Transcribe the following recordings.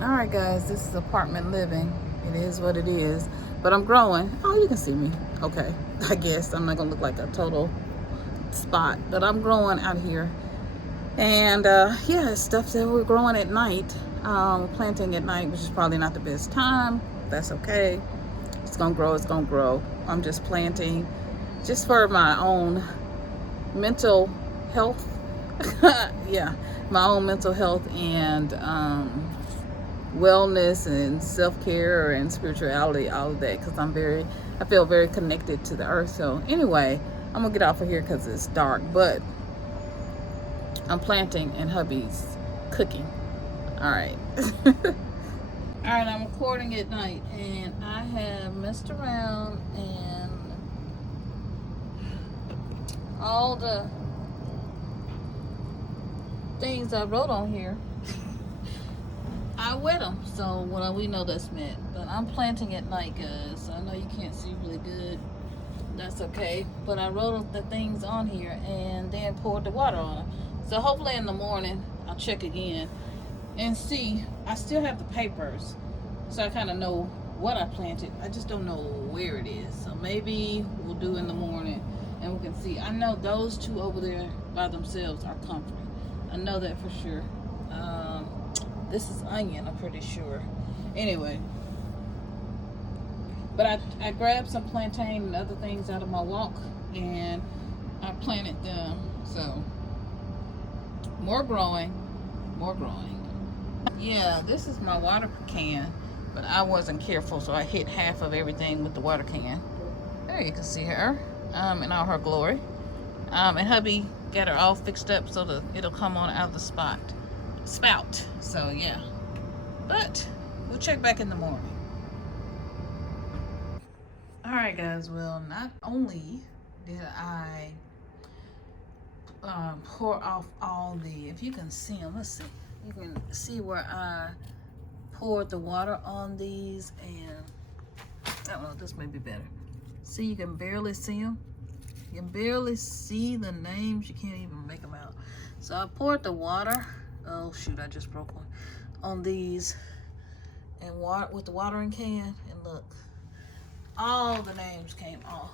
All right, guys, this is apartment living. It is what it is. But I'm growing. Oh, you can see me. Okay. I guess I'm not going to look like a total spot. But I'm growing out here. And yeah, it's stuff that we're growing at night. Planting at night, which is probably not the best time. That's okay. It's going to grow. It's going to grow. I'm just planting just for my own mental health. Yeah, my own mental health and wellness and self-care and spirituality, all of that, because I feel very connected to the earth. So anyway, I'm gonna get off of here because it's dark, but I'm planting and hubby's cooking. All right. All right, I'm recording at night and I have messed around and all the things I wrote on here, I wet them. So well, we know that's meant. But I'm planting at night, guys. So I know you can't see really good. That's okay. But I wrote the things on here and then poured the water on them. So hopefully in the morning I'll check again and see. I still have the papers, so I kind of know what I planted. I just don't know where it is. So maybe we'll do in the morning and we can see. I know those two over there by themselves are comfrey. I know that for sure. This is onion, I'm pretty sure. Anyway, but I grabbed some plantain and other things out of my walk and I planted them. So more growing, more growing. Yeah, this is my water can, but I wasn't careful, so I hit half of everything with the water can. There you can see her in all her glory. And hubby got her all fixed up so that it'll come on out of the spout. So yeah, but we'll check back in the morning. All right, guys. Well, not only did I pour off all the, if you can see them, let's see, you can see where I poured the water on these, and I don't know, this may be better. See, you can barely see them. You can barely see the names. You can't even make them out. So I poured the water. Oh shoot, I just broke one. On these and water with the watering can, and look, all the names came off.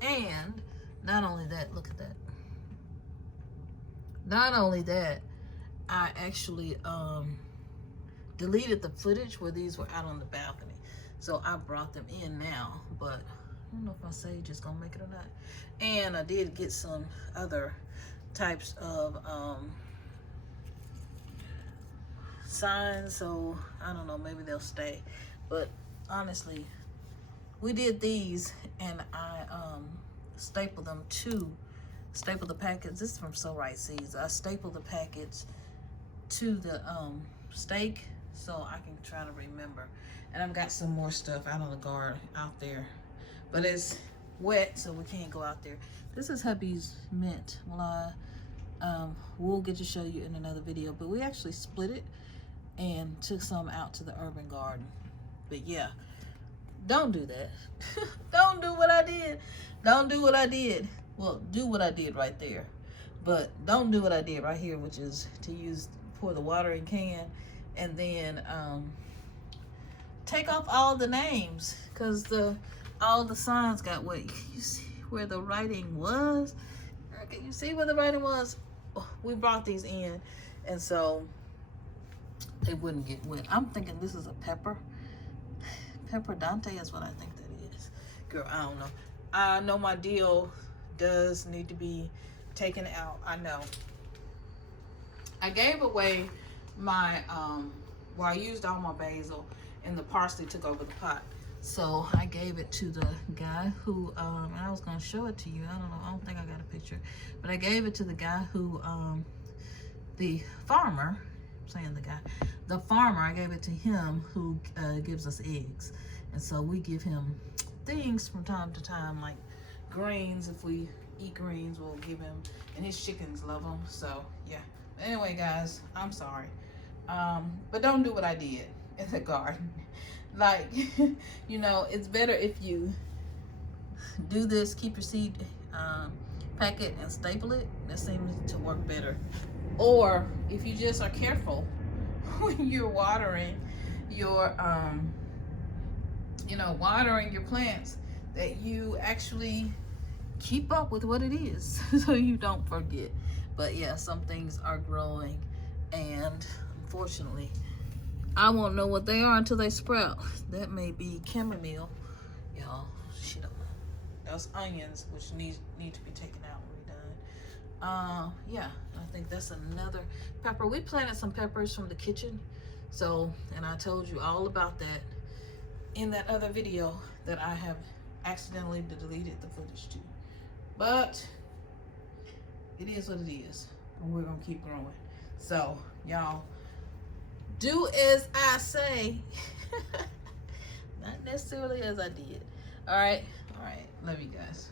And not only that, look at that. Not only that, I actually deleted the footage where these were out on the balcony. So I brought them in now, but I don't know if my sage is gonna make it or not. And I did get some other types of signs, so I don't know, maybe they'll stay. But honestly, we did these and I stapled them to the packets. This is from Sow Right Seeds. I stapled the packets to the stake so I can try to remember. And I've got some more stuff out on the guard out there, but it's wet, so we can't go out there. This is hubby's mint. Well, we'll get to show you in another video, but we actually split it and took some out to the urban garden. But yeah, don't do that. Don't do what I did. Don't do what I did. Well, do what I did right there, but don't do what I did right here, which is to pour the watering can and then take off all the names, because all the signs got wet. You see where the writing was? Can you see where the writing was? Oh, we brought these in, and so they wouldn't get wet. I'm thinking this is a pepper dante is what I think that is. Girl, I don't know. I know my deal does need to be taken out. I know. I gave away my well, I used all my basil and the parsley took over the pot. So I gave it to the guy who, and I was gonna show it to you. I don't know, I don't think I got a picture, but I gave it to the guy who, the farmer, I'm saying the farmer, I gave it to him who gives us eggs. And so we give him things from time to time, like greens. If we eat greens, we'll give him, and his chickens love them. So yeah, anyway guys, I'm sorry, but don't do what I did in the garden. Like, you know, it's better if you do this, keep your seed packet and staple it. That seems to work better. Or if you just are careful, when you're watering your you know, watering your plants, that you actually keep up with what it is so you don't forget. But yeah, some things are growing, and unfortunately I won't know what they are until they sprout. That may be chamomile, y'all. She don't know. Those onions, which need to be taken out and redone. Yeah, I think that's another pepper. We planted some peppers from the kitchen, so, and I told you all about that in that other video that I have accidentally deleted the footage to. But it is what it is, and we're gonna keep growing. So y'all, do as I say, not necessarily as I did. All right, love you guys.